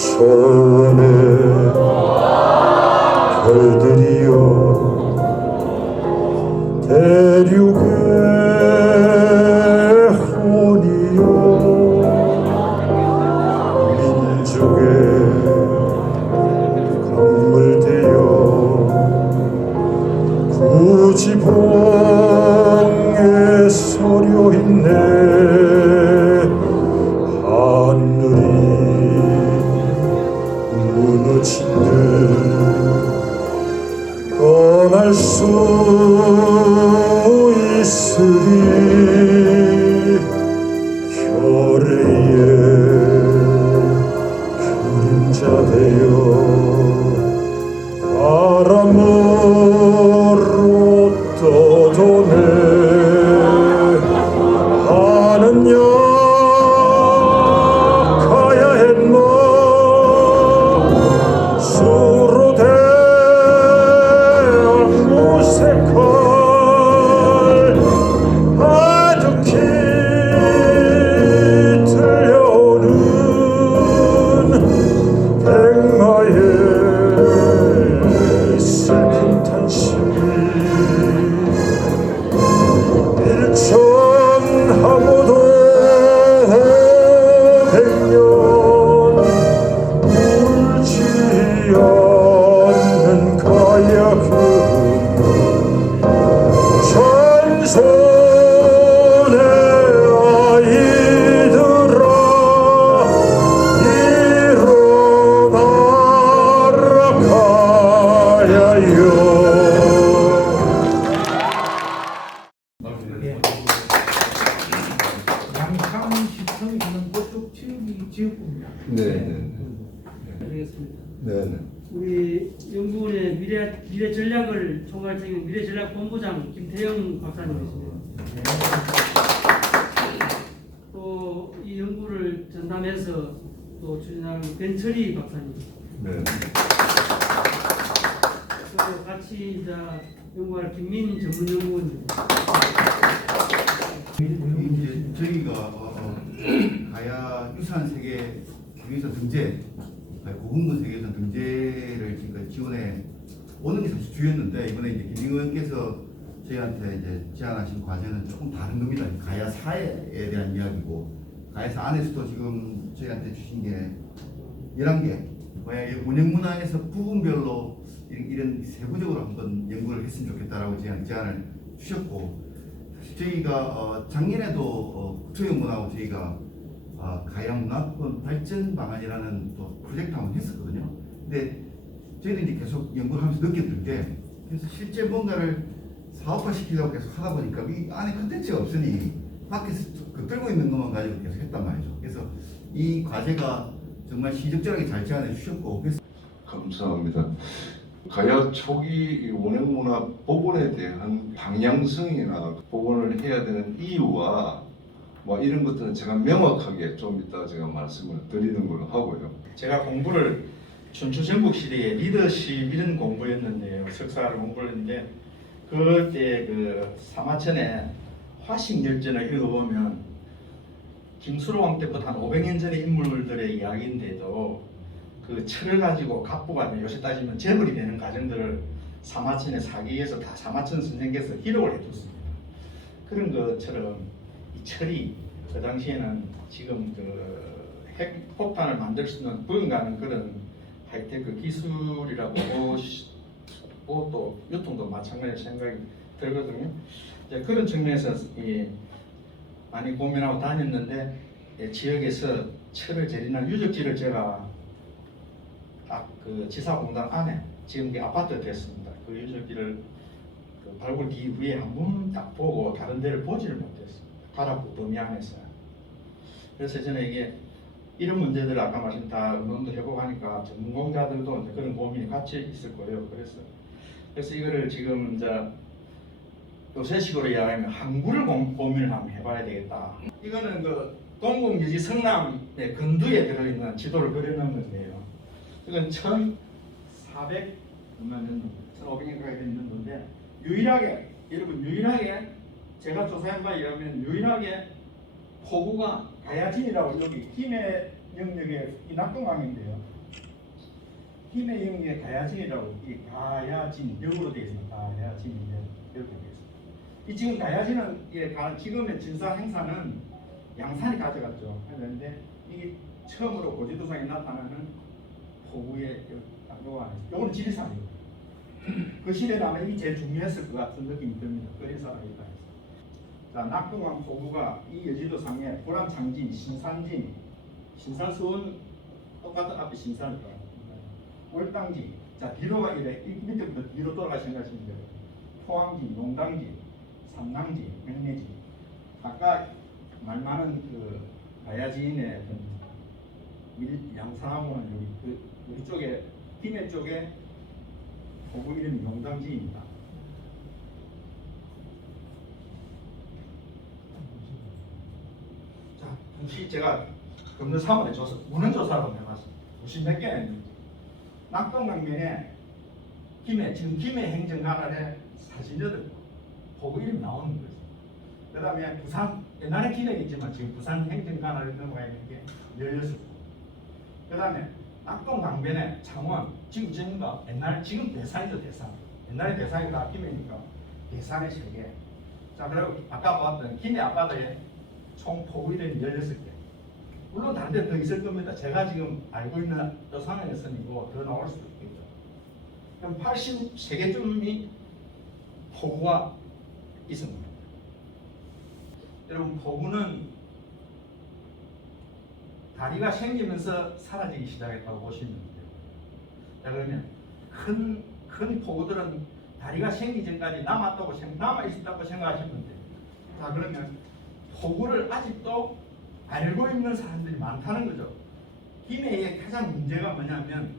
초원의 별들이여 대륙의 혼이여 민족의 강물되어 구지봉에 서려 있네. 하늘이 무너진 듯 떠날 수 있으리. 결의의 그림자 되어 바람으로 떠도네. 하느냐 가야 했나. 수로대 호색할 아득히 들려오는 백마의 슬픈 탄식. 일천하고도 백년 울지 않는 가야금 전손의 아이들아 일어나라 가야요. 양산시청이 하는 그쪽 지역구입니다. 네. 알겠습니다. 네. 우리 연구원의 미래 전략을 총괄책임 미래 전략 본부장 김태영 박사님이십니다. 또 이 연구를 전담해서 또 추진하는 변철희 박사님. 네. 또 같이 이제 연구할 김민 전문연구원입니다. 이제 저희가 가야 유산 세계 기능유산 등재, 고군분 세계유산 등재를 지금까지 지원해 오는 게 사실 주였는데, 이번에 이제 김 의원께서 저희한테 이제 제안하신 과제는 조금 다른 겁니다. 가야사에 대한 이야기고, 가야사 안에서도 지금 저희한테 주신 게 11개, 운영문화에서 부분별로 이런 세부적으로 한번 연구를 했으면 좋겠다라고 제안을 주셨고, 저희가 작년에도 국토연구원하고 저희가 가야 문화권 발전 방안이라는 또 프로젝트 한번 했었거든요. 근데 저희는 이제 계속 연구를 하면서 느꼈던 게, 그래서 실제 뭔가를 사업화 시키려고 계속 하다 보니까 이 안에 컨텐츠가 없으니 밖에서 끌고 있는 것만 가지고 계속 했단 말이죠. 그래서 이 과제가 정말 시적절하게 잘 제안해 주셨고, 그래서 감사합니다. 가야 초기 원형문화 복원에 대한 방향성이나 복원을 해야 되는 이유와 뭐 이런 것들은 제가 명확하게 좀 이따 제가 말씀을 드리는 걸로 하고요. 제가 공부를 춘추전국시대의 리더십 이런 공부였는데요. 석사를 공부를 했는데, 그때 그 사마천의 화식열전을 읽어보면 김수로 왕 때부터 한 500년 전의 인물들의 이야기인데도 그 철을 가지고 갑부가 요새 따지면 재벌이 되는 과정들을 사마천의 사기에서 다 사마천 선생께서 기록을 해줬습니다. 그런 것처럼 이 철이 그 당시에는 지금 그 핵폭탄을 만들 수 있는 부응가는 그런 하이테크 기술이라고 보고 또 유통도 마찬가지로 생각이 들거든요. 이제 그런 측면에서 많이 고민하고 다녔는데, 지역에서 철을 재련한 유적지를 제가 딱 그 지사공단 안에 지금 아파트 됐습니다. 그 유적지를 그 발굴 이후에 한 번 딱 보고 다른 데를 보지를 못했어요. 가락구 범위 안에서요. 그래서 저는 이게 이런 문제들을 아까 말씀 다 의논도 해보고 하니까 전문가들도 이제 그런 고민이 같이 있을 거예요. 그래서 이거를 지금 이제 요새식으로 이야기하면 항구를 고민을 한번 해봐야 되겠다. 이거는 그 동국유지 성남의 근두에 들어있는 지도를 그려놓은 건데요. 이건 1400 얼마 년, 1500년까지 되는 건데, 유일하게 여러분 제가 조사한 바에 의하면 유일하게 포구가 가야진이라고 여기 김해 영역의 이 낙동강인데요. 힘의 영역에 가야진이라고 이 가야진 영어로 되어 있습니다. 가야진인데 이렇게 되어 있습니다. 이 지금 가야진은 지금의 진사 행사는 양산이 가져갔죠. 그런데 이게 처음으로 고지도상에 나타나는 포구의 요거 안에서 요거는 지리산이에요. 그 시대는 아마 이게 제일 중요했을 것 같은 느낌이 듭니다. 그래서 여기다 했어요. 자, 낙동강 포구가 이 여지도상에 보람창진, 신산진, 신산수원 똑같은 앞에 신산이다. 월당지, 자 뒤로가 이래 이 밑에부터 뒤로 돌아가신 것입니다 포항지, 용당지, 삼당지, 백내지. 아까 말 많은 그 가야지인의 양산하고는 여기 쪽에 김해 쪽에 포구 이름이 용당지입니다. 자, 동시 제가 금년 3월에 문헌 조사를 한번 해봤습니다. 무슨 몇 개나 있는지. 낙동강변에 지금 김해 행정관할에 사진자들 포구 이름이 나오는 거죠. 그 다음에 부산, 옛날에 김해겠지만 지금 부산 행정관할에 넘어가 있는 게 16개. 그 다음에 낙동강변에 창원, 지금 지금가 옛날 지금 대산이죠. 대산. 옛날에 대산이 다 김해니까 대산의 3개. 자, 그리고 아까 봤던 김해 앞바다에 총 포구 이름이 16개. 물론 다른 데 더 있을 겁니다. 제가 지금 알고 있는 여상에서는 더 나올 수도 있겠죠. 그럼 83개쯤이 포구가 있습니다. 여러분, 포구는 다리가 생기면서 사라지기 시작했다고 보시면 돼요. 자, 그러면 큰 포구들은 다리가 생기기 전까지 남아있었다고 생각하시면 돼요. 자, 그러면 포구를 아직도 알고 있는 사람들이 많다는 거죠. 김해의 가장 문제가 뭐냐면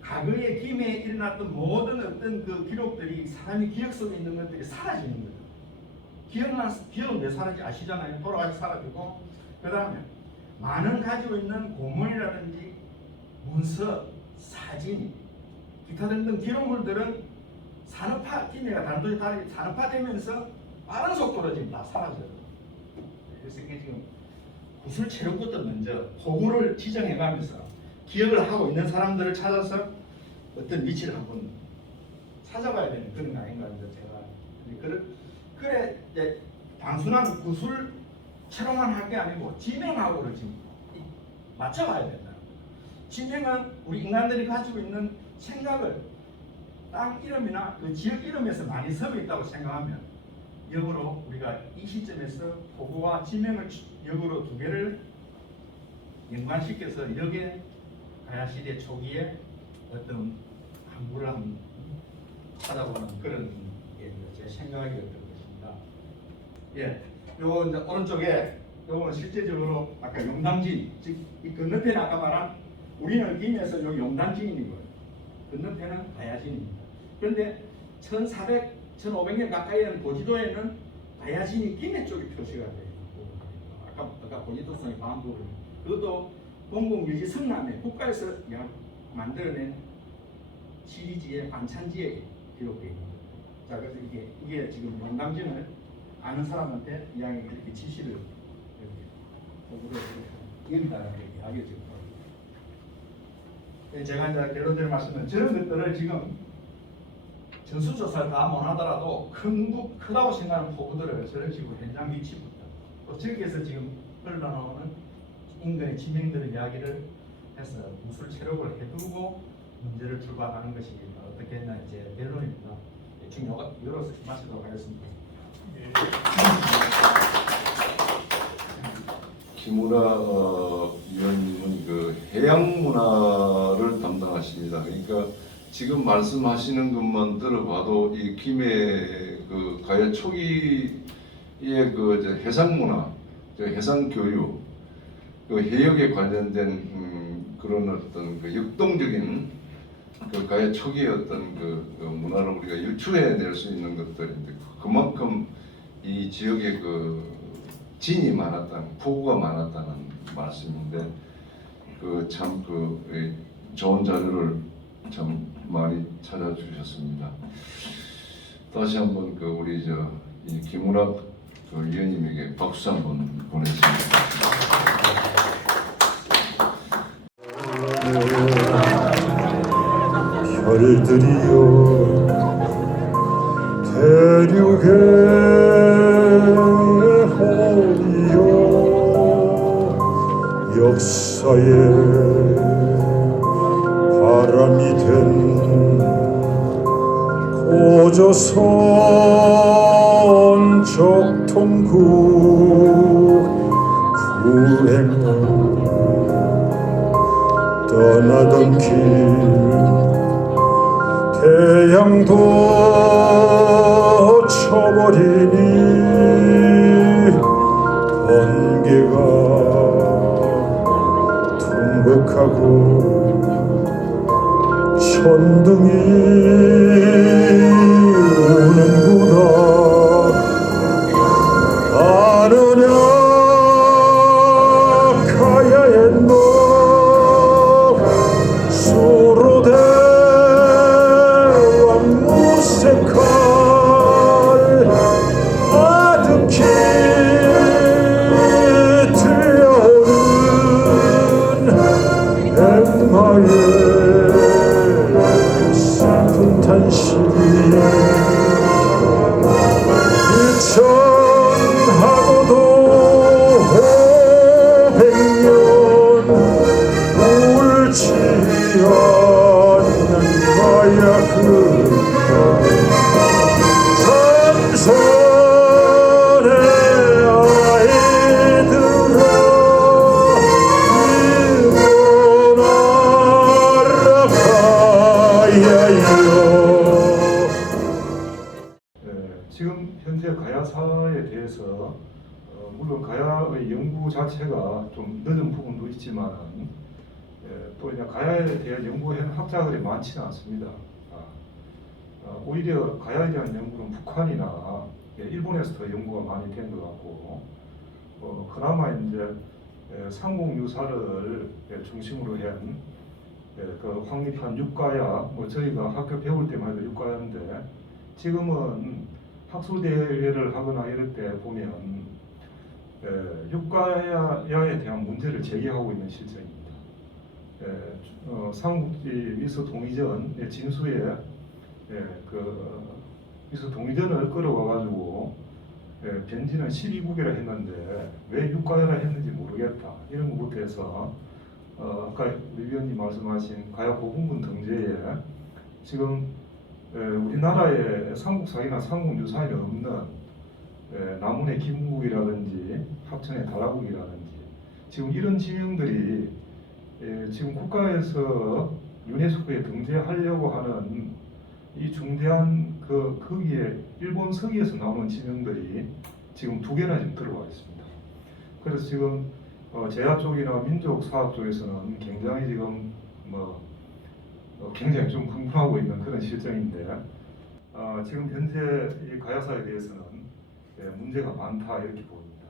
과거에 김해에 일어났던 모든 어떤 그 기록들이 사람이 기억 속에 있는 것들이 사라지는 거죠. 기억은 왜 사라지 아시잖아요. 돌아가서 사라지고, 그 다음에 많은 가지고 있는 고문이라든지 문서, 사진, 기타 등등 기록물들은 김해가 단도에 다르게 산업화되면서 빠른 속도로 지금 다 사라져요. 그래서 이게 지금 구술 체력부터 먼저 포구를 지정해가면서 기억을 하고 있는 사람들을 찾아서 어떤 위치를 한번 찾아봐야 되는 그런 거 아닌가 이제 제가 그래 이제 단순한 구술 체력만 할 게 아니고 지명하고를 지금 맞춰봐야 된다. 지명은 우리 인간들이 가지고 있는 생각을 땅 이름이나 그 지역 이름에서 많이 섬에 있다고 생각하면 역으로 우리가 이 시점에서 포구와 지명을 역으로 2개를 연관시켜서 역의 가야시대 초기에 어떤 항구를 한번 찾아보는 그런 제 생각이었던 것입니다. 예, 요 이제 오른쪽에 요거는 실제적으로 아까 용당진, 즉 이 건너편에 아까 말한 우리는 김해에서 요 용당진이고요. 건너편은 가야진입니다. 그런데 1400, 1500년 가까이 되는 고지도에는 가야진이 김해 쪽에 표시가 되어 있고, 아까 고지도성의 반부를 그것도 동국유지 성남에 국가에서 만들어낸 시리지의 반찬지에 기록되어 있는 거예요. 자, 그래서 이게 지금 용당진을 아는 사람한테 이야기 이렇게 지시를 여기다가 이야기를 지금 제가 이제 결론적으로 말씀은 저런 것들을 지금 전수조사를 다 못하더라도 크다고 생각하는 포구들을 저런 식으로 현장 위치부터 또 저기에서 지금 흘러나오는 인근의 지명들의 이야기를 해서 무술 체력을 해두고 문제를 출발하는 것이 어떻게 했나 제 결론입니다. 대충 열어서 마치도록 하겠습니다. 김우라 위원님은 그 해양 문화를 담당하십니다. 그러니까 지금 말씀하시는 것만 들어봐도 이 김해 그 가야 초기의 그 해상 문화, 해상 교육, 그 해역에 관련된 그런 어떤 그 역동적인 그 가야 초기의 어떤 그 문화를 우리가 유추해낼 수 있는 것들인데 그만큼 이 지역에 그 진이 많았다는, 포구가 많았다는 말씀인데 그 참 그 좋은 자료를 참 많이 찾아주셨습니다. 다시 한번 그 우리 이 김우라 그 위원님에게 박수 한번 보내드립니다. 말들이여 대륙의 혼이여 역사의 바람이 된 고조선 적통국 구행을 떠나던 길 태양도 쳐버리니 번개가 둥극하고 천둥이 우는구나 아느냐 가야의 너 수로대 왕무색할 아득히 들려오는 엠마의 슬픈 탄식이 일천하고도 500년 울지 않는 가야 그 삼선의 아이들아 일어나라 가야여. 지금 현재 가야사에 대해서 물론 가야의 연구 자체가 좀 늦은 부분도 있지만 또 이제 가야에 대한 연구한 학자들이 많지는 않습니다. 오히려 가야에 대한 연구는 북한이나 일본에서 더 연구가 많이 된 것 같고 그나마 이제 상공유사를 중심으로 한 그 확립한 육가야 저희가 학교 배울 때만 해도 육가야인데 지금은 학술 대회를 하거나 이럴 때 보면 육가야에 대한 문제를 제기하고 있는 실정입니다. 삼국지 미소 동의전 진수에 그 미소 동의전을 끌어와가지고 변지는 12국이라 했는데 왜 육가야라 했는지 모르겠다 이런 것부터 해서 아까 리 위원님 말씀하신 가야 고군분 등재에 지금 우리나라의 삼국사기나 삼국유사에는 없는 남원의 김국이라든지 합천의 다라국이라든지 지금 이런 지명들이 지금 국가에서 유네스코에 등재하려고 하는 이 중대한 거기에 일본 서기에서 나오는 지명들이 지금 2개나 지금 들어와 있습니다. 그래서 지금 제야 쪽이나 민족 사학 쪽에서는 굉장히 지금 굉장히 좀 흥분하고 있는 그런 실정인데 지금 현재 이 가야사에 대해서는 문제가 많다 이렇게 보입니다.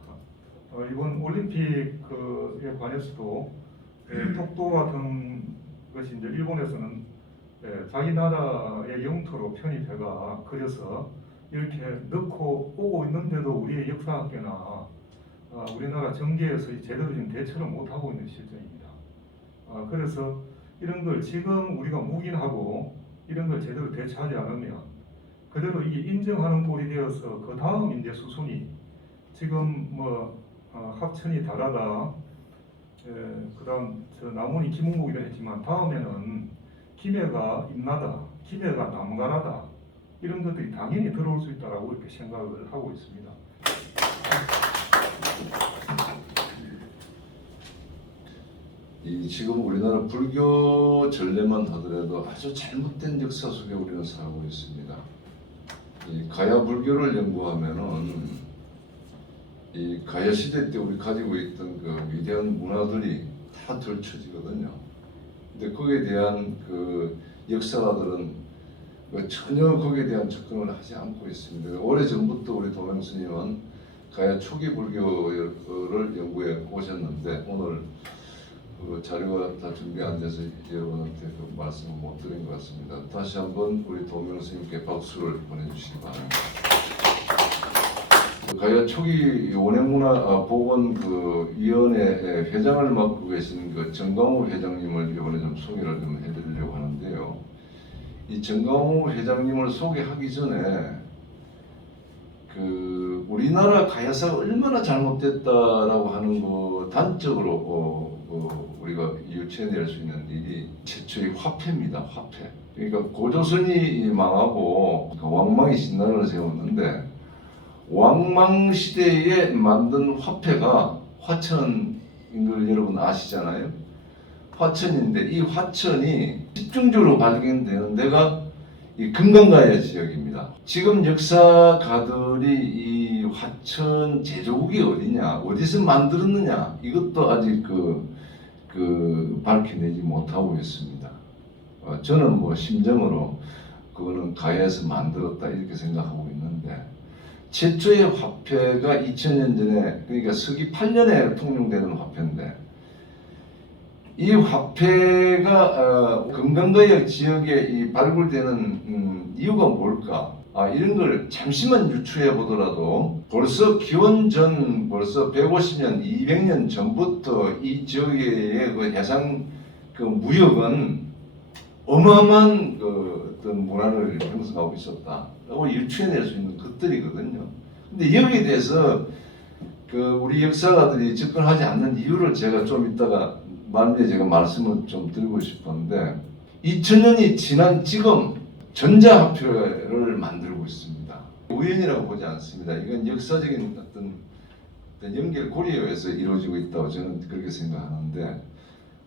이번 올림픽에 관해서도 독도 같은 것이 이제 일본에서는 자기 나라의 영토로 편입해가 그래서 이렇게 넣고 오고 있는데도 우리의 역사학계나 우리나라 정계에서 제대로 지금 대처를 못하고 있는 실정입니다. 그래서 이런 걸 지금 우리가 묵인하고 이런 걸 제대로 대처하지 않으면 그대로 이게 인정하는 꼴이 되어서 그 다음 이제 수순이 지금 합천이 다라다 그 다음 남원이 김웅국이라 했지만 다음에는 김해가 임나다, 김해가 남가라다 이런 것들이 당연히 들어올 수 있다라고 이렇게 생각을 하고 있습니다. 지금 우리나라 불교 전례만 하더라도 아주 잘못된 역사 속에 우리는 살고 있습니다. 이 가야 불교를 연구하면은 이 가야 시대 때 우리 가지고 있던 그 위대한 문화들이 다 들춰지거든요. 근데 거기에 대한 그 역사가들은 전혀 거기에 대한 접근을 하지 않고 있습니다. 오래 전부터 우리 도명 스님은 가야 초기 불교를 연구해 오셨는데 오늘 그 자료가 다 준비 안 돼서 여러분한테 그 말씀을 못 드린 것 같습니다. 다시 한번 우리 도명 스님께 박수를 보내주시기 바랍니다. 가야 초기 원행문화 보건 위원회 회장을 맡고 계신 그 정광우 회장님을 이번에 좀 소개를 좀 해드리려고 하는데요. 이 정광호 회장님을 소개하기 전에 그 우리나라 가야사가 얼마나 잘못됐다라고 하는 거 단적으로 우리가 유추해낼 수 있는 일이 최초의 화폐입니다. 화폐. 그러니까 고조선이 망하고 왕망이 신나라를 세웠는데 왕망 시대에 만든 화폐가 화천인 걸 여러분 아시잖아요. 화천인데 이 화천이 집중적으로 발견되는 데가 이 금강가야 지역입니다. 지금 역사가들이 이 화천 제조국이 어디냐, 어디서 만들었느냐 이것도 아직 밝혀내지 못하고 있습니다. 저는 뭐 심정으로 그거는 가야에서 만들었다 이렇게 생각하고 있는데 최초의 화폐가 2000년 전에 그러니까 서기 8년에 통용되는 화폐인데 이 화폐가 금강가역 지역에 발굴되는 이유가 뭘까? 이런 걸 잠시만 유추해 보더라도 벌써 기원 전 벌써 150년, 200년 전부터 이 지역의 그 해상 그 무역은 어마어마한 어떤 문화를 형성하고 있었다라고 유추해낼 수 있는 것들이거든요. 근데 여기에 대해서 우리 역사가들이 접근하지 않는 이유를 제가 좀 이따가 만약에 제가 말씀을 좀 드리고 싶었는데 2000년이 지난 지금 전자화폐를 만들고 있습니다. 우연이라고 보지 않습니다. 이건 역사적인 어떤 연결 고리에서 이루어지고 있다고 저는 그렇게 생각하는데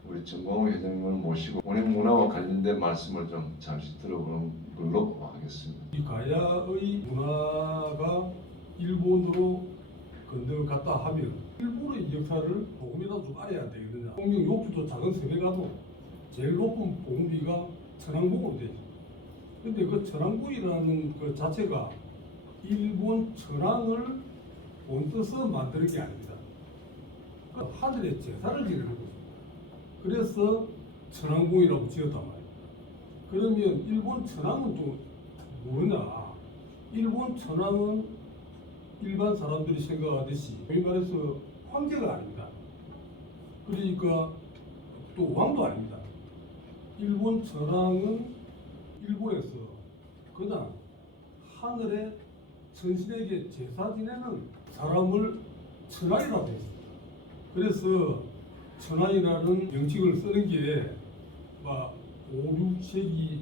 우리 정광호 회장님을 모시고 원행문화와 관련된 말씀을 좀 잠시 들어보는 걸로 하겠습니다. 이 가야의 문화가 일본으로 건너갔다 하면 일본의 역사를 조금이라도 좀 알아야 되거든요. 공명 욕조도 작은 섬에 가도 제일 높은 봉비가 천왕봉으로 되죠. 근데 그 천왕봉이라는 그 자체가 일본 천왕을 본떠서 만드는 게 아닙니다. 그 하늘에 제사를 지내는 거죠. 그래서 천왕봉이라고 지었단 말이에요. 그러면 일본 천왕은 좀 뭐냐? 일본 천왕은 일반 사람들이 생각하듯이 소위 말해서 황제가 아닙니다. 그러니까 또 왕도 아닙니다. 일본 천왕은 일본에서 그냥 하늘에 천신에게 제사 지내는 사람을 천왕이라고 했습니다. 그래서 천왕이라는 명칭을 쓰는 게 막 5, 6세기쯤에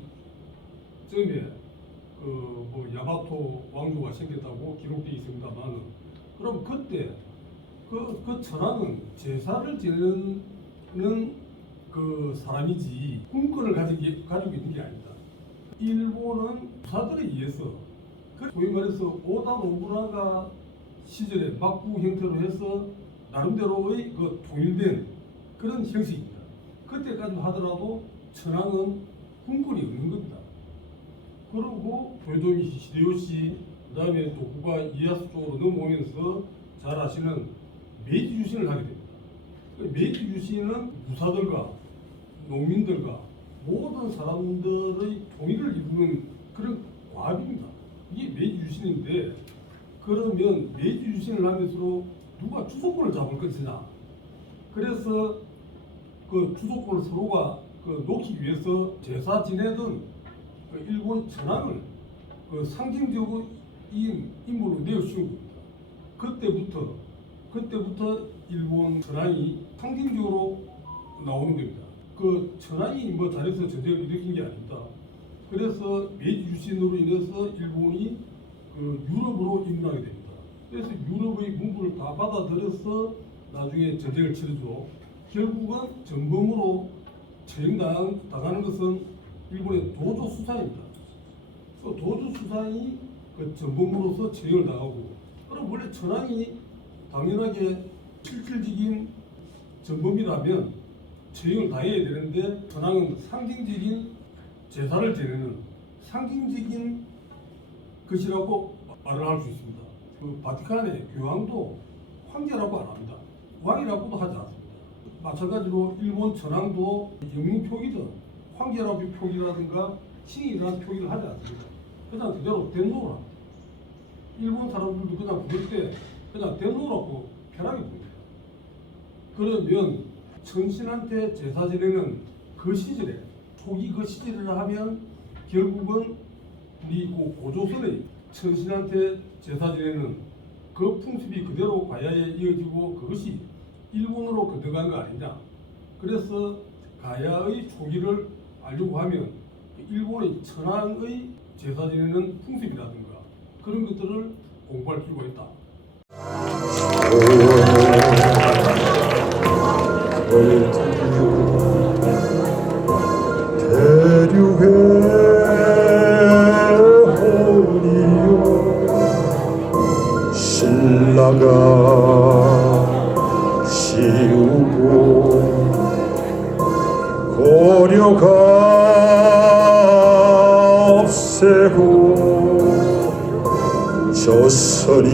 뭐 야마토 왕조가 생겼다고 기록되어 있습니다만, 그럼 그때 그 천왕은 제사를 지내는 그 사람이지 군권을 가지고 있는 게 아니다. 일본은 부사들에 의해서 소위 말해서 오다 노부나가 시절에 막부 형태로 해서 나름대로의 그 통일된 그런 형식입니다. 그때까지 하더라도 천황은 군권이 없는 겁니다. 그리고 도요토미 히데요시, 그 다음에 도쿠가 이에야수 쪽으로 넘어오면서 잘 아시는 메이지 유신을 하게 됩니다. 메이지 유신은 부사들과 농민들과 모든 사람들의 통일을 이루는 그런 과합입니다. 이게 메이지 유신인데, 그러면 메이지 유신을 하면서 누가 주도권을 잡을 것이냐. 그래서 그 주도권을 서로가 놓기 위해서 제사 지내던 일본 천황을 상징적으로 인물로 내어씌운 겁니다. 그때부터 일본 천황이 상징적으로 나오는 겁니다. 그 천황이 뭐 잘해서 전쟁을 일으킨 게 아닙니다. 그래서 메이지 유신으로 인해서 일본이 유럽으로 입문하게 됩니다. 그래서 유럽의 문물을 다 받아들여서 나중에 전쟁을 치르죠. 결국은 전범으로 처형당하는 것은 일본의 도조 수상입니다. 그 도조 수상이 그 전범으로서 처형을 당하고, 그럼 원래 천황이 당연하게 실질적인 전범이라면 처형을 당해야 되는데, 천황은 상징적인 제사를 지내는 상징적인 것이라고 말을 할 수 있습니다. 그 바티칸의 교황도 황제라고 안 합니다. 왕이라고도 하지 않습니다. 마찬가지로 일본 천황도 영민표기든 황제라고 표기라든가 신이라는 표기를 하지 않습니다. 그냥 그대로 덴노라. 일본 사람들도 그냥 부를 때 그냥 덴노라고 편하게 부릅니다. 그러면 천신한테 제사 지내는 그 시절에 초기 그 시절이라 하면 결국은 우리 고조선의 천신한테 제사 지내는 그 풍습이 그대로 가야에 이어지고 그것이 일본으로 건너간 거 아니냐. 그래서 가야의 초기를 알려고 하면 일본의 천황의 제사 지내는 풍습이라든가 그런 것들을 공부할 필요가 있다. 대륙의 호리요 신라가 시우고 고려가 없애고 조선이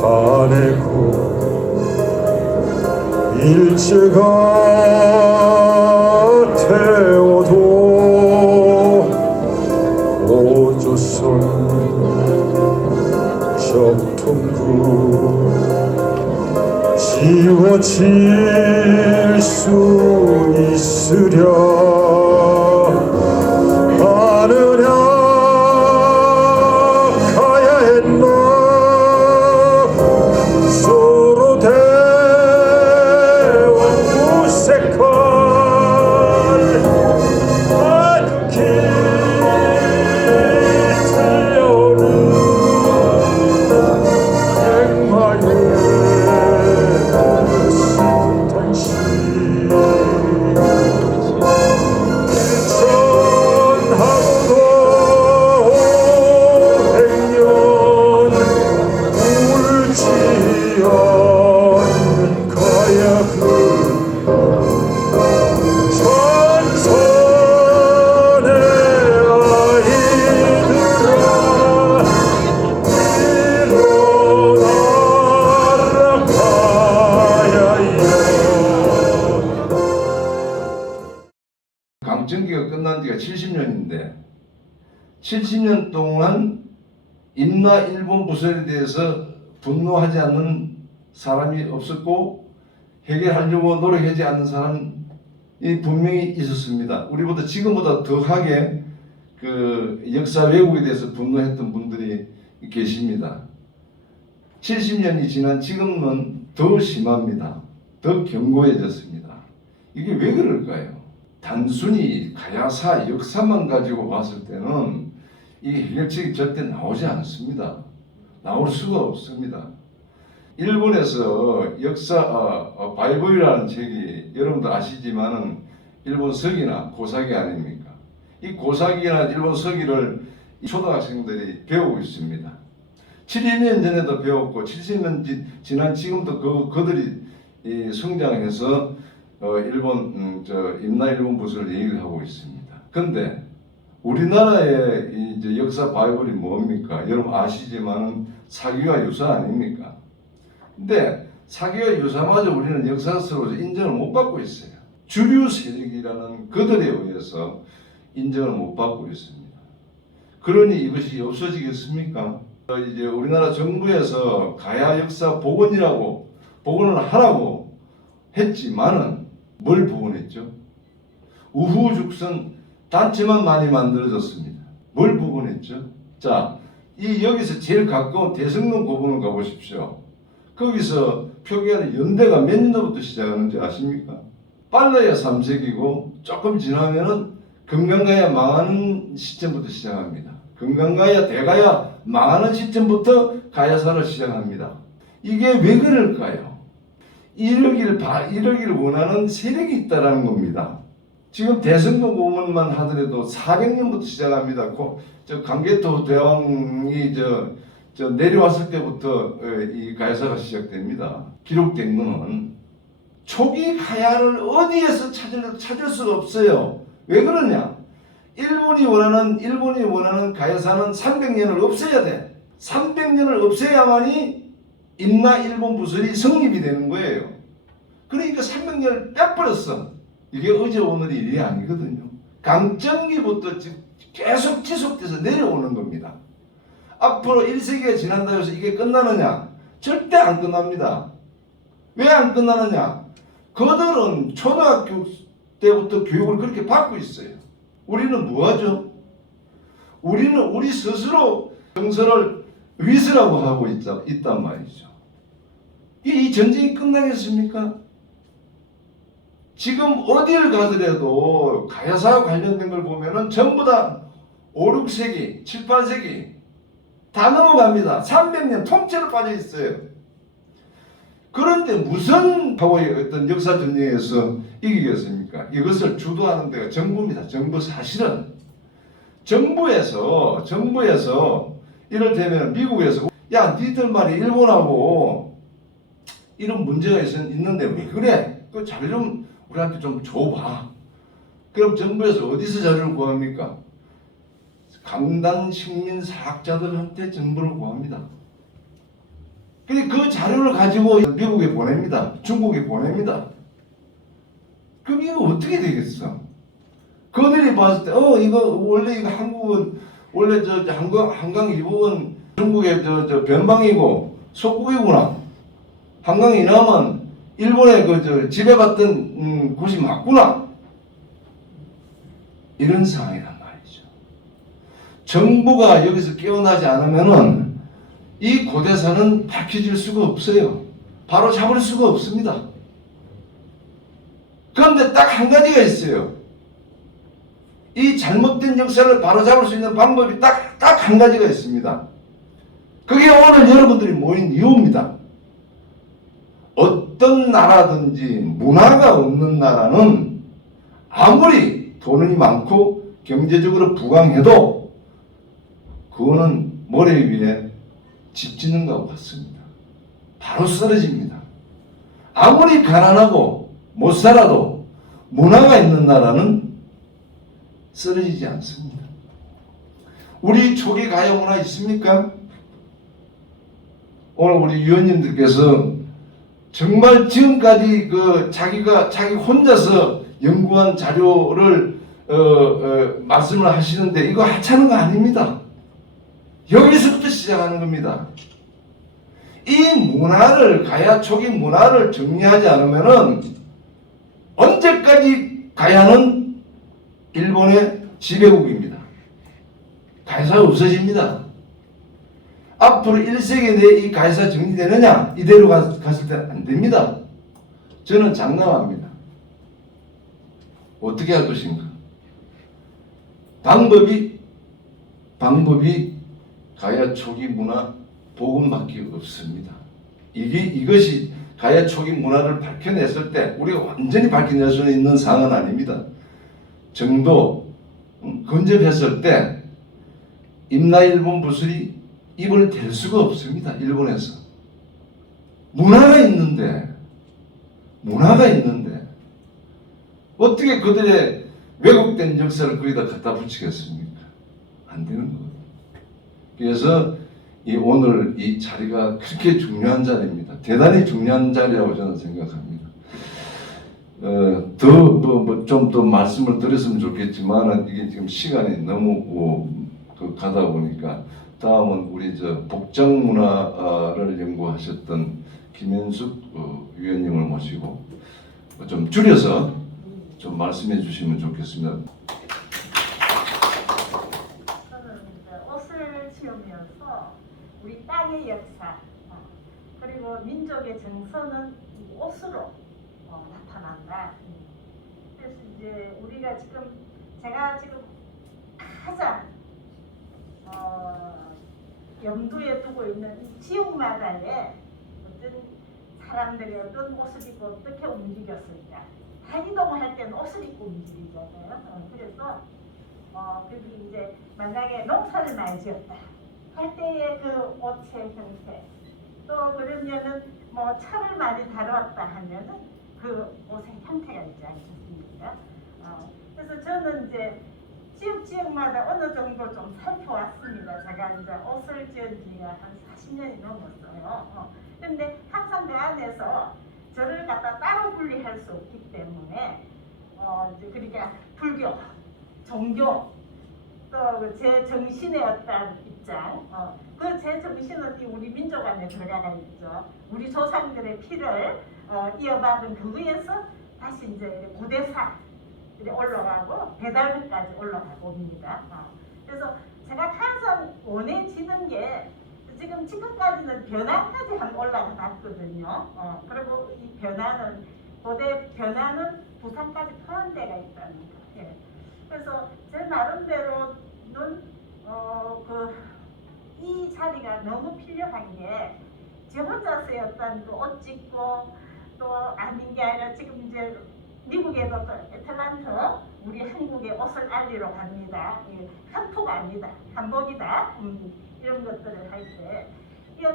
반해고 일제가 태워도 오조선 적통구 지워질 수 있으랴 아느냐 가야 했나 서로 대원 무색한 아득히 틀려오는 백마의 당신 일천하고도 백년 울지 않는 가야 그 천선의 아이들아 일어나라 가야여. 강점기가 끝난 지가 70년인데 70년 동안 임나 일본 부설에 대해서 분노하지 않는 사람이 없었고 해결하려고 노력하지 않는 사람이 분명히 있었습니다. 우리보다 지금보다 더하게 그 역사 왜곡에 대해서 분노했던 분들이 계십니다. 70년이 지난 지금은 더 심합니다. 더 견고해졌습니다. 이게 왜 그럴까요? 단순히 가야사 역사만 가지고 봤을 때는 이 해결책이 절대 나오지 않습니다. 나올 수가 없습니다. 일본에서 역사 바이블이라는 책이 여러분도 아시지만은 일본 서기나 고사기 아닙니까? 이 고사기나 일본 서기를 초등학생들이 배우고 있습니다. 70년 전에도 배웠고 70년 지난 지금도 그들이 성장해서 일본 임나 일본 부서를 얘기를 하고 있습니다. 근데 우리나라의 이제 역사 바이블이 뭡니까? 여러분 아시지만 사기와 유사 아닙니까? 근데 사기와 유사마저 우리는 역사서로 인정을 못 받고 있어요. 주류 세력이라는 그들에 의해서 인정을 못 받고 있습니다. 그러니 이것이 없어지겠습니까? 이제 우리나라 정부에서 가야 역사 복원이라고 복원을 하라고 했지만은 뭘 복원했죠? 우후죽순 단체만 많이 만들어졌습니다. 뭘 복원했죠? 자, 여기서 제일 가까운 대성동 고분을 가보십시오. 거기서 표기하는 연대가 몇 년도부터 시작하는지 아십니까? 빨라야 3세기고 조금 지나면은 금강가야 망하는 시점부터 시작합니다. 금강가야 대가야 망하는 시점부터 가야사를 시작합니다. 이게 왜 그럴까요? 이러기를 원하는 세력이 있다라는 겁니다. 지금 대성동 고문만 하더라도 400년부터 시작합니다. 저 강개토 대왕이 저 내려왔을 때부터 이 가야사가 시작됩니다. 기록된 거는 초기 가야를 어디에서 찾을 수가 없어요. 왜 그러냐? 일본이 원하는 가야사는 300년을 없애야 돼. 300년을 없애야만이 임나 일본 부설이 성립이 되는 거예요. 그러니까 300년을 빼버렸어. 이게 어제 오늘이 일이 아니거든요. 강점기부터 계속 지속돼서 내려오는 겁니다. 앞으로 1세기가 지난다고 해서 이게 끝나느냐? 절대 안 끝납니다. 왜 안 끝나느냐? 그들은 초등학교 때부터 교육을 그렇게 받고 있어요. 우리는 뭐하죠? 우리는 우리 스스로 정서를 위설하고 하고 있단 말이죠. 이 전쟁이 끝나겠습니까? 지금 어디를 가더라도 가야사와 관련된 걸 보면은 전부 다 5, 6세기, 7, 8세기 다 넘어갑니다. 300년 통째로 빠져 있어요. 그런데 무슨 하고의 어떤 역사 전쟁에서 이기겠습니까? 이것을 주도하는 데가 정부입니다. 정부. 사실은 정부에서 이를테면 미국에서 야 니들 말이 일본하고 이런 문제가 있는데 왜 그래? 그 자료 좀 우리한테 좀 줘봐. 그럼 정부에서 어디서 자료를 구합니까? 강단 식민사학자들한테 정보를 구합니다. 근데 그 자료를 가지고 미국에 보냅니다. 중국에 보냅니다. 그럼 이거 어떻게 되겠어? 그들이 봤을 때, 이거 원래 이거 한국은 원래 한강 이북은 중국의 변방이고 속국이구나. 한강 이남은 일본의 지배받던 곳이 맞구나. 이런 상황이란 말이죠. 정부가 여기서 깨어나지 않으면은 이 고대사는 밝혀질 수가 없어요. 바로 잡을 수가 없습니다. 그런데 딱 한 가지가 있어요. 이 잘못된 역사를 바로잡을 수 있는 방법이 딱 한 가지가 있습니다. 그게 오늘 여러분들이 모인 이유입니다. 어떤 나라든지 문화가 없는 나라는 아무리 돈이 많고 경제적으로 부강해도 그거는 모래 위에 집 짓는 것과 같습니다. 바로 쓰러집니다. 아무리 가난하고 못 살아도 문화가 있는 나라는 쓰러지지 않습니다. 우리 초기 가야 문화 있습니까? 오늘 우리 위원님들께서 정말 지금까지 자기 혼자서 연구한 자료를 말씀을 하시는데 이거 하찮은 거 아닙니다. 여기서부터 시작하는 겁니다. 이 문화를 가야 초기 문화를 정리하지 않으면은 언제까지 가야는 일본의 지배국입니다. 가야사가 없어집니다. 앞으로 1세기 내에 이 가야사 정리되느냐? 이대로 갔을 때 안 됩니다. 저는 장담합니다. 어떻게 할 것인가? 방법이 가야 초기 문화 복음밖에 없습니다. 이것이 가야 초기 문화를 밝혀냈을 때 우리가 완전히 밝혀낼 수 있는 사항은 아닙니다. 정도 근접했을 때 임나일본 부술이 입을 댈 수가 없습니다. 일본에서 문화가 있는데 어떻게 그들의 왜곡된 역사를 거기다 갖다 붙이겠습니까? 안 되는 거예요. 그래서 오늘 이 자리가 그렇게 중요한 자리입니다. 대단히 중요한 자리라고 저는 생각합니다. 좀 더 말씀을 드렸으면 좋겠지만 이게 지금 시간이 너무 가다 보니까 다음은 우리 복장 문화를 연구하셨던 김현숙 위원님을 모시고 좀 줄여서 좀 말씀해 주시면 좋겠습니다. 저는 이제 옷을 지으면서 우리 땅의 역사 그리고 민족의 정서는 이 옷으로 나타난다. 그래서 이제 우리가 제가 지금 가장 염두에 두고 있는 이 지역마다의 어떤 사람들이 어떤 옷을 입고 어떻게 움직였을까. 다 이동할 때는 옷을 입고 움직이잖아요. 그래서 그게 이제 만약에 농사를 많이 지었다 할 때의 그 옷의 형태, 또 그러면은 뭐 차를 많이 다루었다 하면은 그 옷의 형태가 있지 않겠습니까? 그래서 저는 이제 지역마다 어느 정도 좀 살펴왔습니다. 제가 이제 옷을 지은 지가 한 40년이 넘었어요. 근데 항상 그 안에서 저를 갖다 따로 분리할 수 없기 때문에 이제 그러니까 불교, 종교, 또 제 정신의 어떤 입장, 그 제 정신은 우리 민족 안에 들어가 있죠. 우리 조상들의 피를 이어받은 그거에서 다시 이제 고대사 올라가고 배달부까지 올라가고 옵니다. 그래서 제가 가장 원해지는 게 지금까지는 변화까지 한번 올라갔거든요. 그리고 이 변화는 고대 변화는 부산까지 포함되어 있답니다. 예. 그래서 제 나름대로는 이 자리가 너무 필요한 게 제 혼자서의 어떤 옷 찍고 또 아닌 게 아니라 지금 이제 미국에도 또 애틀란타 우리 한국의 옷을 알리러 갑니다. 한포가 아니다, 한복이다. 이런 것들을 할 때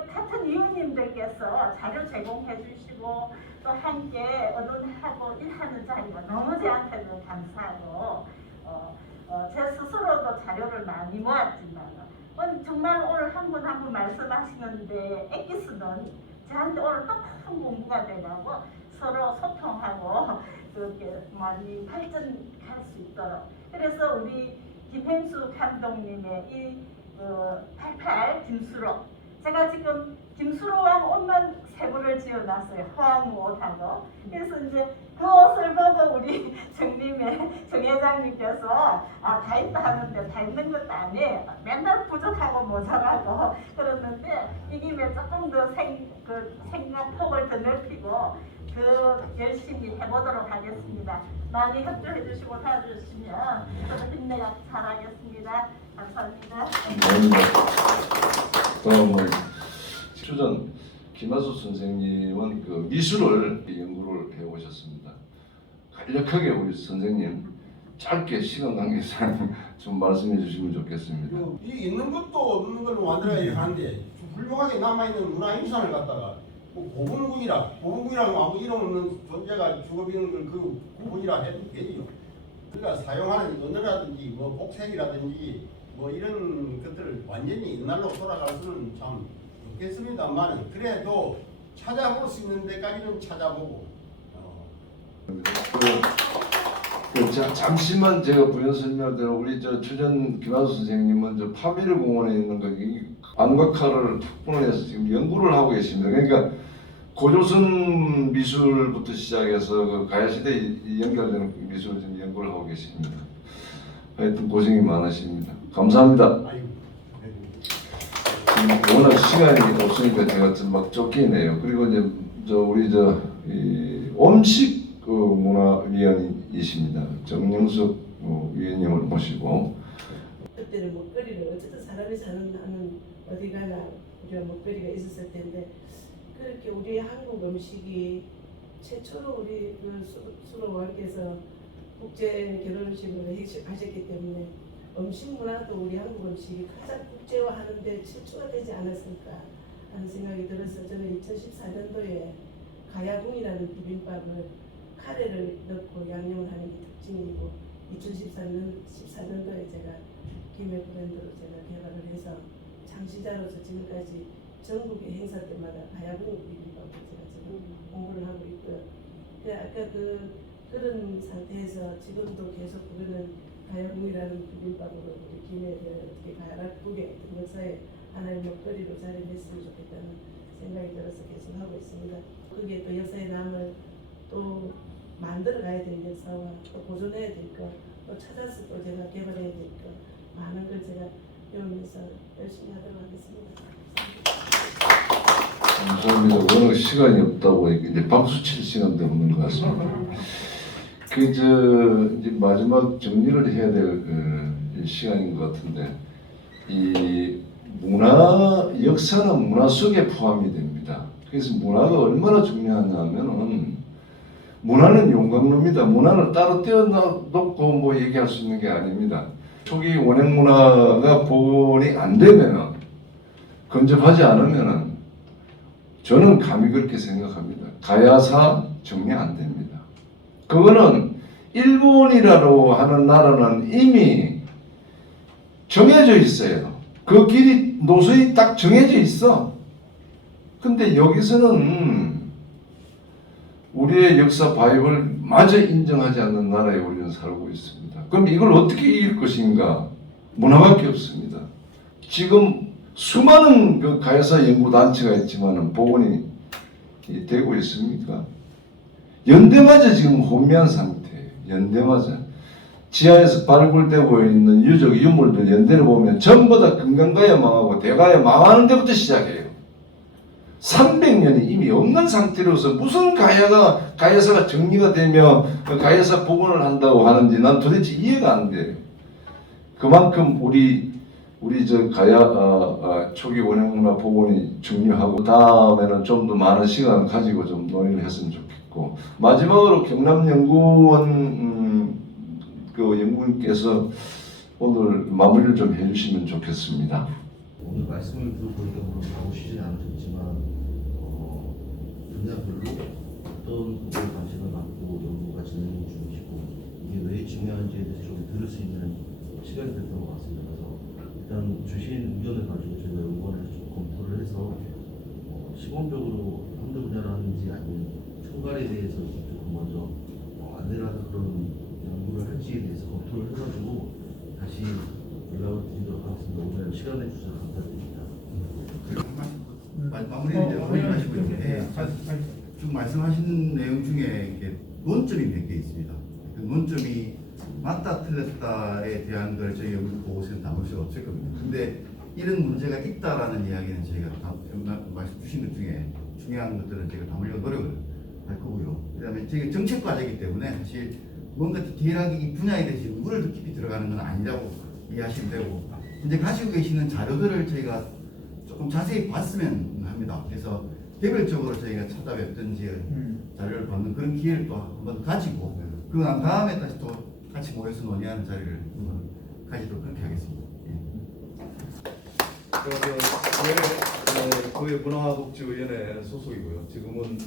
같은 위원님들께서 자료 제공해 주시고 또 함께 의논하고 일하는 자리가 너무 저한테도 감사하고 제 스스로도 자료를 많이 모았지만 정말 오늘 한 분 한 분 말씀하시는데 엑기스는 저한테 오늘 또 큰 공부가 되고 서로 소통하고 그렇게 많이 발전할 수 있도록 그래서 우리 김행수 감독님의 이 88 김수로 제가 지금 김수로왕 옷만 세부를 지어놨어요. 호황 옷하고. 그래서 이제 그 옷을 보고 우리 정 회장님께서 다 있다 하는데 다 있는 것도 아니에요. 맨날 부족하고 모자라고 그러는데 이 김에 조금 더 생각폭을 더 넓히고 더 열심히 해보도록 하겠습니다. 많이 협조해 주시고 도와주시면 저도 힘내가 잘하겠습니다. 감사합니다. 추전 김하수 선생님은 그 미술을 연구를 해오셨습니다. 간략하게 우리 선생님 짧게 시간 관계상 좀 말씀해 주시면 좋겠습니다. 이 있는 것도 없는 걸로 만들어야 하는데 훌륭하게 남아있는 문화유산을 갖다가 뭐 고분군이라고 아무 이름 없는 존재가 죽어비는 걸 그 고분이라 해도 되죠. 그러니까 사용하는 언어라든지 뭐 복색이라든지 뭐 이런 것들을 완전히 옛날로 돌아갈 수는 참 없겠습니다만 그래도 찾아볼 수 있는 데까지는 찾아보고 잠시만 제가 부연 설명대로 우리 추전 김하수 선생님은 파미르 공원에 있는 거기 안각화를 특분을 해서 지금 연구를 하고 계십니다. 그러니까 고조선 미술부터 시작해서 그 가야시대에 연결되는 미술을 지금 연구를 하고 계십니다. 하여튼 고생이 많으십니다. 감사합니다. 워낙 시간이 없으니까 제가 좀 막 쫓기네요. 그리고 이제 우리 음식 문화위원이십니다. 정영숙 위원님을 모시고 그때는 먹거리를 어쨌든 사람이 사는 어디 가나 우리가 먹거리가 있었을 텐데 그렇게 우리 한국 음식이 최초로 우리 수로왕께서 국제 결혼식을 하셨기 때문에 음식 문화도 우리 한국 음식이 가장 국제화하는데 실추가 되지 않았을까 하는 생각이 들어서 저는 2014년도에 가야궁이라는 비빔밥을 카레를 넣고 양념을 하는 게 특징이고 2014년도에 제가 김해 브랜드로 제가 개발을 해서 창시자로서 지금까지 전국의 행사 때마다 가야궁 비빔밥을 제가 지금 공부를 하고 있고요. 아까 그런 상태에서 지금도 계속 그거는 가야궁이라는 비빔밥으로 우리 김해를 어떻게 가야국의 역사의 하나의 먹거리로 자리했으면 좋겠다는 생각이 들어서 계속 하고 있습니다. 그게 또 역사에 남을 또 만들어 가야 될 역사와 또 보존해야 될 것, 또 찾아서 또 제가 개발해야 될 것, 많은 걸 제가 배우면서 열심히 하도록 하겠습니다. 감사합니다. 워낙 시간이 없다고 이제 박수 칠 시간도 없는 것 같습니다. 이제 마지막 정리를 해야 될 시간인 것 같은데 이 역사는 문화 속에 포함이 됩니다. 그래서 문화가 얼마나 중요하냐면은 문화는 용광로입니다. 문화를 따로 떼어놓고 뭐 얘기할 수 있는 게 아닙니다. 초기 원형 문화가 복원이 안 되면은 근접하지 않으면은 저는 감히 그렇게 생각합니다. 가야사 정리 안 됩니다. 그거는 일본이라고 하는 나라는 이미 정해져 있어요. 그 길이 노선이 딱 정해져 있어. 근데 여기서는 우리의 역사 바이블 마저 인정하지 않는 나라에 우리는 살고 있습니다. 그럼 이걸 어떻게 이길 것인가? 문화밖에 없습니다. 지금 수많은 그 가야사 연구단체가 있지만 복원이 되고 있습니까? 연대마저 지금 혼미한 상태예요. 연대마저. 지하에서 발굴되고 있는 유적 유물들 연대를 보면 전부 다 금강가야 망하고 대가야 망하는 데부터 시작해요. 300년이 이미 없는 상태로서 무슨 가야사가 정리가 되며 가야사 복원을 한다고 하는지 난 도대체 이해가 안 돼요. 그만큼 우리 저 가야 초기 원형문화 복원이 중요하고 다음에는 좀 더 많은 시간을 가지고 좀 논의를 했으면 좋겠고, 마지막으로 경남연구원 그 연구원께서 오늘 마무리를 좀 해주시면 좋겠습니다. 오늘 말씀을 들어보니까 물론 나오시진 않으셨지만 분야별로 어떤 부분에 관심을 갖고 연구가 진행 중이시고 이게 왜 중요한지에 대해서 좀 들을 수 있는 시간이 됐던 것 같습니다. 그래서 일단 주신 의견을 가지고 저희가 연구원에서 좀 검토를 해서 시범적으로 한두 분야를 하는지 아니면 총괄에 대해서 조금 먼저 안내라는 그런 연구를 할지에 대해서 검토를 해가지고 다시 연락을 드리도록 하겠습니다. 오늘 시간 내주셔서 감사드립니다. 마무리를 이제 거의 하시고 있는데 좀 말씀하신 내용 중에 이렇게 논점이 몇 개 있습니다. 그 논점이 맞다 틀렸다에 대한 걸 저희 연구보고서는 담을 수가 없을 겁니다. 근데 이런 문제가 있다라는 이야기는 저희가 말씀 주신 것 중에 중요한 것들은 제가 담으려고 노력을 할 거고요. 그다음에 저희가 정책 과제이기 때문에 사실 뭔가 디테일하게 이 분야에 대해서 연구를 더 깊이 들어가는 건 아니라고 이해하시면 되고, 이제 가지고 계시는 자료들을 저희가 조금 자세히 봤으면 합니다. 그래서 개별적으로 저희가 찾아뵙든지 자료를 받는 그런 기회를 또 한번 가지고 그리고 난 다음에 다시 또 같이 모여서 논의하는 자리를 한번 가지도록 그렇게 하겠습니다. 교회 문화복지위원회 소속이고요. 지금은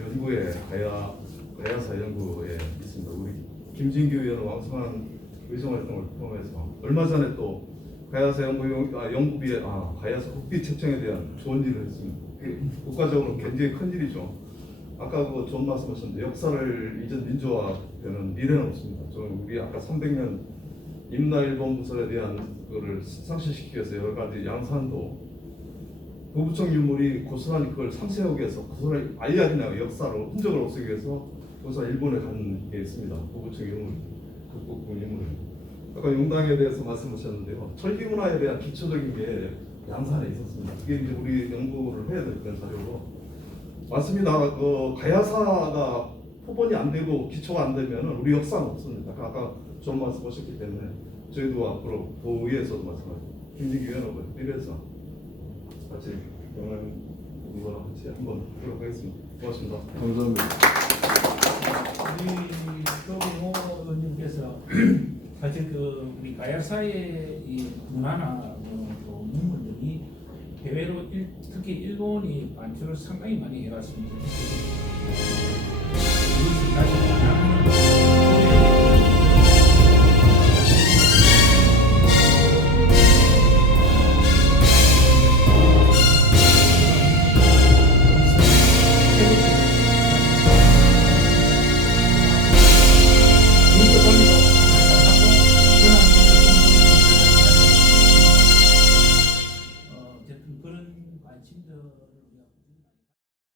연구에 가야사 연구에 있습니다. 우리 김진규 의원은 왕성한 의정 활동을 통해서 얼마 전에 또 가야사 연구비에 가야사 국비 책정에 대한 좋은 일을 했습니다. 국가적으로 굉장히 큰 일이죠. 아까 그거 좋은 말씀하셨는데 역사를 잊은 민주화되는 미래는 없습니다. 우리 아까 300년 임나일본 부설에 대한 그거를 상실시키기 위해서 여러 가지 양산도 도구청 유물이 고스란히 그걸 상세하기 위해서 고스란히 알려지나 역사로 흔적을 없애기 위해서 고스란 일본에 간 게 있습니다. 도구청 유물, 국보궁 유물. 아까 용당에 대해서 말씀하셨는데요. 철기문화에 대한 기초적인 게 양산에 있었습니다. 그게 이제 우리 연구를 해야 될 그런 자료고 맞습니다. 그 가야사가 포본이 안 되고 기초가 안 되면 우리 역사는 없습니다. 아까 좋은 말씀하셨기 때문에 저희도 앞으로 도의회에서도 마찬가지고 김진규 위원하고 이래서 같이 영남 이거랑 같이 한번 하도록 하겠습니다. 고맙습니다. 감사합니다. 우리 조경호 의원님께서 사실 우리 가야사의 이 문화나 또 문물들이 해외로 특히 일본이 반출을 상당히 많이 해왔습니다. 이것이 다시